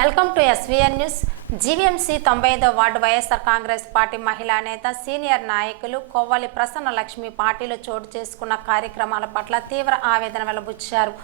Welcome to SVN news. GVMC 95వ ward YSR Congress party మహిళా నేత సీనియర్ నాయకులు కొవ్వాలి ప్రసన్న లక్ష్మి పార్టీలో చోటు చేసుకున్న కార్యక్రమాల పట్ల తీవ్ర ఆవేదన వెలబుచ్చారు.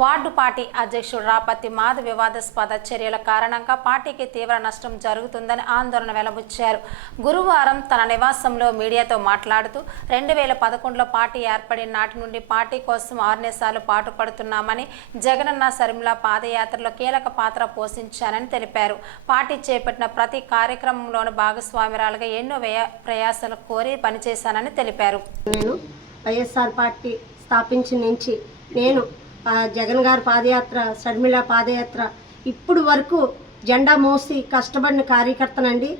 వార్డు పార్టీ అధ్యక్షుడు రాపత్తి మాధవ్ వివాదాస్పద చర్యల కారణంగా పార్టీకి తీవ్ర నష్టం జరుగుతుందని ఆందోళన వెలబుచ్చారు. గురువారం తన నివాసంలో మీడియాతో మాట్లాడుతూ 2011లో పార్టీ ఏర్పడిన నాటి నుండి పార్టీ కోసం ఆర్నేసాలు పాటుపడుతున్నామని, జగనన్న సరిమిల పాదయాత్రలో కీలక పాత్ర పోషించానని తెలిపారు. పార్టీ చేపట్టిన ప్రతి కార్యక్రమంలోనూ భాగస్వామ్యురాలుగా ఎన్నో ప్రయాసాలు కోరి పనిచేశానని తెలిపారు. నేను వైఎస్ఆర్ పార్టీ స్థాపించిన నుంచి నేను జగన్ గారి పాదయాత్ర, షర్మిల పాదయాత్ర ఇప్పుడు వరకు జెండా మోసి కష్టపడిన కార్యకర్తనండి.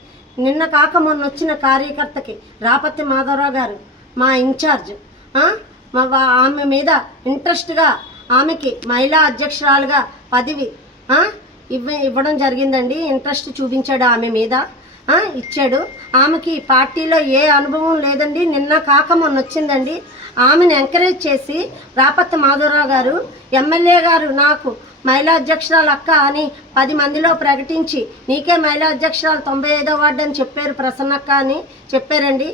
నిన్న కాక మొన్న వచ్చిన కార్యకర్తకి రాపత్తి మాధవరావు గారు మా ఇన్ఛార్జ్, ఆమె మీద ఇంట్రెస్ట్గా ఆమెకి మహిళా అధ్యక్షురాలుగా పదవి ఇవ్వడం జరిగిందండి. ఇంట్రెస్ట్ చూపించాడు ఆమె మీద, ఇచ్చాడు. ఆమెకి పార్టీలో ఏ అనుభవం లేదండి. నిన్న కాక మొన్న వచ్చిందండి. ఆమెను ఎంకరేజ్ చేసి రాపత్తి మాధవరావు గారు ఎమ్మెల్యే గారు నాకు మహిళా అధ్యక్షురాలు అక్క అని 10 మందిలో ప్రకటించి నీకే మహిళా అధ్యక్షురాలు 95వ వార్డు అని చెప్పారు, ప్రసన్నక్క అని చెప్పారండి.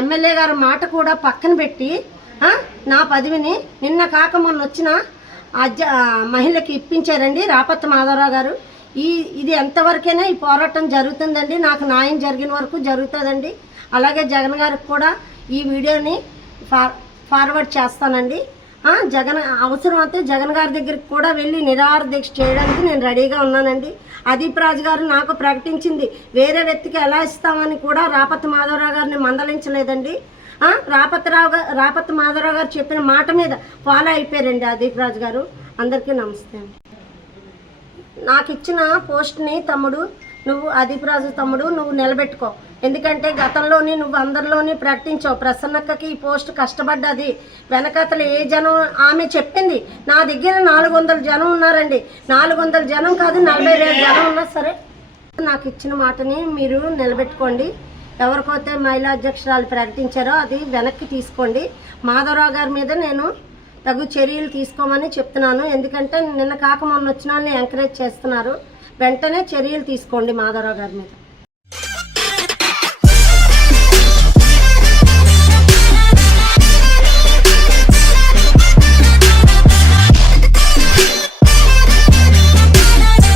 ఎమ్మెల్యే గారు మాట కూడా పక్కన పెట్టి నా పదవిని నిన్న కాక మొన్న వచ్చిన మహిళకి ఇప్పించారండి రాపత్తి మాధవరావు గారు. ఇది ఎంతవరకైనా ఈ పోరాటం జరుగుతుందండి. నాకు న్యాయం జరిగిన వరకు జరుగుతుందండి. అలాగే జగన్ గారికి కూడా ఈ వీడియోని ఫార్వర్డ్ చేస్తానండి. జగన్ అవసరం అయితే జగన్ గారి దగ్గరికి కూడా వెళ్ళి నిరాహార దీక్ష చేయడానికి నేను రెడీగా ఉన్నానండి. అదీప్ రాజు గారు నాకు ప్రకటించింది వేరే వ్యక్తికి ఎలా ఇస్తామని కూడా రాపత్తి మాధవరావు గారిని మందలించలేదండి. రాపత్తి మాధవరావు గారు చెప్పిన మాట మీద ఫాలో అయిపోయారండి అదీప్ రాజు గారు. అందరికీ నమస్తే అండి. నాకు ఇచ్చిన పోస్ట్ని తమ్ముడు, నువ్వు అదీప్ రాజు తమ్ముడు, నువ్వు నిలబెట్టుకో. ఎందుకంటే గతంలోని నువ్వు అందరిలోని ప్రకటించావు ప్రసన్నక్కకి ఈ పోస్ట్ కష్టపడ్డది, వెనకతలు ఏ జనం ఆమె చెప్పింది. నా దగ్గర 400 జనం ఉన్నారండి. 400 జనం కాదు, 40,000 జనం ఉన్నా సరే నాకు ఇచ్చిన మాటని మీరు నిలబెట్టుకోండి. ఎవరికైతే మహిళా అధ్యక్షురాలు ప్రకటించారో అది వెనక్కి తీసుకోండి. మాధవరావు గారి మీద నేను తగు చర్యలు తీసుకోమని చెప్తున్నాను. ఎందుకంటే నిన్న కాక మొన్న వచ్చిన వాళ్ళని ఎంకరేజ్ చేస్తున్నారు. వెంటనే చర్యలు తీసుకోండి మాధవరావు గారి మీద.